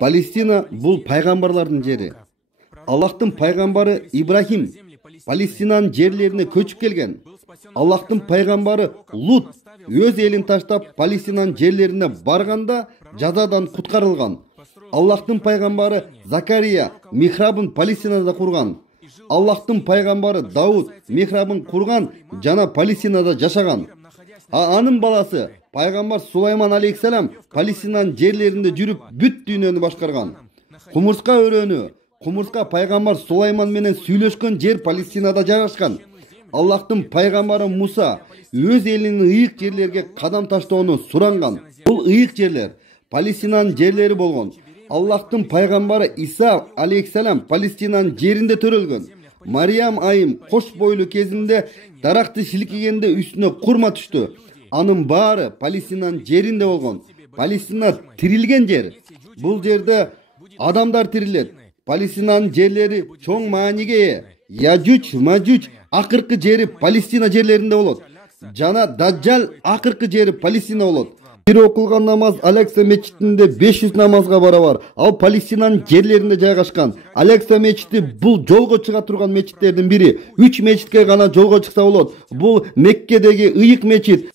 Палестина бул пайгамбарлардын жери. Аллахтын пайгамбары Ибрахим Палестинанын жерлерине көчүп келген. Аллахтын пайгамбары Лут өз элин таштап Палестинанын жерлерине барганда жазадан куткарылган. Аллахтын пайгамбары Закария михрабын Палестинада курган. Аллахтын пайгамбары Дауд михрабын курган жана Палестинада жашаган. Анын баласы пайгамбар Сулайман алейхиссалам Палестинанын жерлеринде жүрүп бүт дүйнөнү башкарган. Кумурска өрөөнү, кумурска пайгамбар Сулайман менен сүйлөшкөн жер Палестинада жайгашкан. Аллахтын пайгамбары Муса өз элинин ыйык жерлерге кадам таштоону суранган. Бул ыйык жерлер Палестинанын жерлери болгон. Аллахтын пайгамбары Иса алейхиссалам Палестинанын жеринде төрөлгөн. Мариям айым кош бойлуу кезинде даракты шилкигенде үстүнө курма түштү. Анын баары Палестинанын жеринде болгон. Палестина тирилген жер. Бул жерде адамдар тирилет. Палестинанын жерлери чоң мааниге ээ. Яжуч, Мажуч акыркы жери Палестина жерлеринде болот. Жана Даджал акыркы жери Палестина болот. Бир окулган намаз Алекса мечитинде 500 намазга барабар. Ал Палестинанын жерлеринде жайгашкан. Алекса мечити бул жолго чыга турган мечиттердин бири. 3 мечитке гана жолго чыкса болот. Бул Меккедеги ыйык мечит,